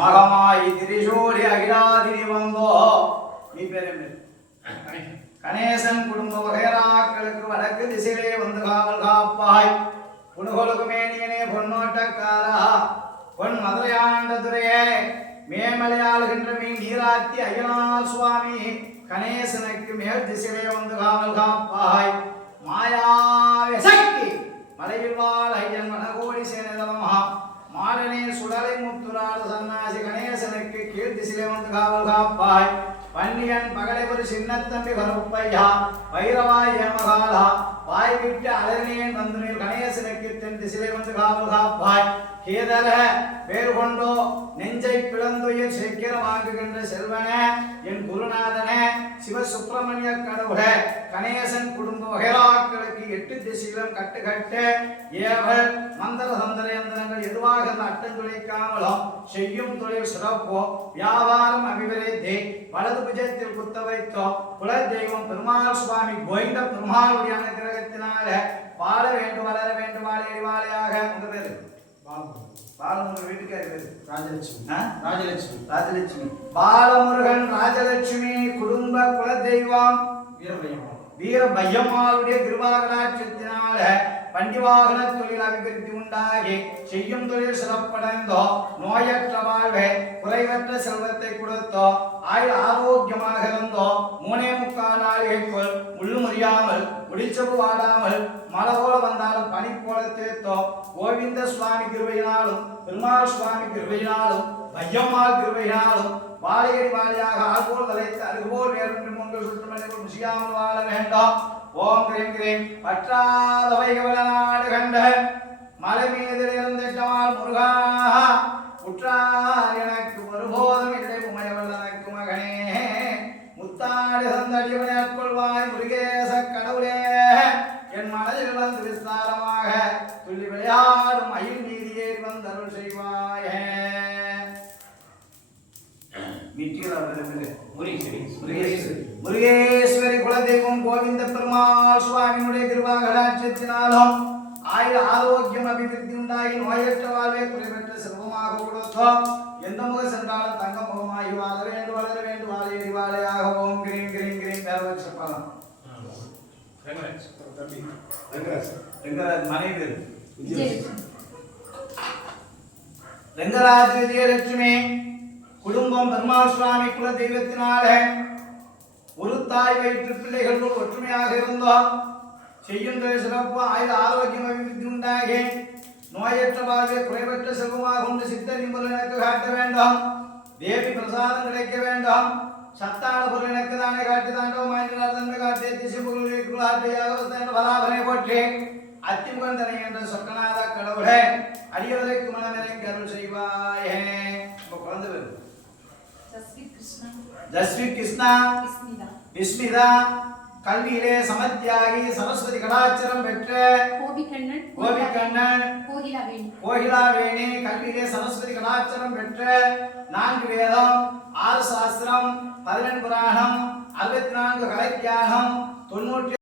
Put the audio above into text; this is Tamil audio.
மகமாயி திரிசூடி அகிலாதிரி வந்தோ நீ பேரு கணேசன் குடும்ப வகைராக்களுக்கு வடக்கு திசையிலே வந்து காவல் காப்பாய் புனுகொழுகு மேனியனே பொன்னோட்டக்காரா பொன் மதுரையாண்ட துறையே மேமலையாளுகின்ற மீன் நீராத்தி ஐயனார் சுவாமி கணேசனுக்கு மேல் திசையிலே வந்து காவல் காப்பாய் மாயாவே சக்தி மலையில் வாழ் ஐயன் மனகோடி சேனதமஹா மாலனே சுடலை முத்துராடு சன்னாசி கணேசனுக்கு கீழ் திசையிலே வந்து காவல் காப்பாய் பன்னியன் பகலை ஒரு சின்னத்தம்பி கருப்பையா வைரவாய் ஏமகாலா வாய் விட்டு அலறினேன் வந்து நீர் கணேசனுக்கு தென் திசையிலே வந்து காவல் காப்பாய் கேதர வேறு கொண்டோ நெஞ்சை பிளந்துயிர் சீக்கிரம் வாங்குகின்ற செல்வனே என் குருநாதனே சிவசுப்பிரமணிய கடவுளே கணேசன் குடும்ப வகைராக்களுக்கு 8 திசையிலும் கட்டு ஏவல் மந்திர தந்திர யந்திரங்கள் எதுவாக அட்டஞ்சுழைக்காமலும் செய்யும் தொழில் சிறப்போ வியாபாரம் அபிவிருத்தி வலது புஜத்தில் குத்த வைத்தோ குல தெய்வம் பெருமாள் சுவாமி கோவிந்த பெருமாளுடைய அனுகிரகத்தினால வாழ வேண்டும் வளர வேண்டும் வாழையடி வாழையாக உங்க பேரு பாலமுருகன் வீட்டுக்கு ராஜலட்சுமி பாலமுருகன் ராஜலட்சுமி குடும்ப குல தெய்வம் வீரபையம்மாளுடைய திருவாகராட்சத்தினால பண்டிவாகன தொழில் அபிவிருத்தி உண்டாகி செய்யும் தொழில் சிறப்படைந்தோ நோயற்ற வாழ்வை குறைவற்ற செல்வத்தை கொடுத்தோ ஆயுள் ஆரோக்கியமாக இருந்தோ 3.25 நாளிகைக்குள் முள்ளு முறியாமல் முடிச்சவு வாடாமல் மழை போல வந்தாலும் பனி போல தேர்த்தோ கோவிந்த சுவாமி கிருபையினாலும் பெருமாள் சுவாமி கிருபையினாலும் பையம்மாள் கிருபையினாலும் வாழையடி வாழையாக ஆள்போல் வளைத்து அருகுபோல் வேறு உங்கள் சுற்றுமணிகள் முசியாமல் வாழ வேண்டாம். ஓம் கிரீம் கிரீம் பற்றாத வைகவளநாடு கண்ட மலை மீதில் இருந்திட்டமால் முருகா உற்றார் எனக்கு ஒருபோதும் இல்லை உமையவள் எனக்கு மகனே முத்தாடி தந்தடியவனை ஆட்கொள்வாய் முருகேச கடவுளே என் மனதில் வந்து விஸ்தாரமாக துள்ளி விளையாடும் மயில் நீதியை வந்தருள் செய்வாயே. முருகேஸ்வரி குலதெய்வம் கோவிந்த பெருமாள் சுவாமியுடைய திருவாகராட்சத்தினாலும் ஆயுள் ஆரோக்கியம் அபிவிருத்தி உண்டாகி நோயற்ற வாழ்வை குறைவற்ற செல்வமாக கொடுத்தோம். எந்த முக சென்றாலும் தங்க முகமாகி வாழ வேண்டும் வளர வேண்டும் வாழையடி வாழையாக. ஓம் கிரீம் கிரீம் கிரீம் பேரவச்சு சொல்லலாம். மனைவி ரெங்கராஜ் விஜயலட்சுமி குடும்பம் பெருமாள் சுவாமி குல தெய்வத்தினால ஒரு தாய் வயிற்று பிள்ளைகள் ஒற்றுமையாக இருந்தோம். செய்யும் சிறப்பு ஆயுள் ஆரோக்கியம் அபிவிருத்தி உண்டாகி நோயற்ற வாழ்வை குறைவற்ற செல்வமாக கொண்டு சித்தரின் பொருள் எனக்கு காட்ட வேண்டும். தேவி பிரசாதம் கிடைக்க வேண்டும். சத்தான பொருள் எனக்கு தானே காட்டி தாண்டவமாய் தன்மை காட்டிய திசை பொருள் ஆட்டையாக பராபரை போற்றி அத்திமுகந்தனை என்ற சொக்கநாத கடவுளே அடியவரைக்கு மனநிலை அருள் செய்வாயே. குழந்தை பேர் ஜஸ்வி கிருஷ்ணா விஸ்மிதா கல்வியிலே சமத்தியாகி சரஸ்வதி கடாட்சரம் பெற்ற கோபிகண்ணன் கோகிலாவேணி கல்வியிலே சரஸ்வதி கடாட்சரம் பெற்ற 4 வேதம் 6 சாஸ்திரம் 11 புராணம் 64 கலைத்தியானம் 90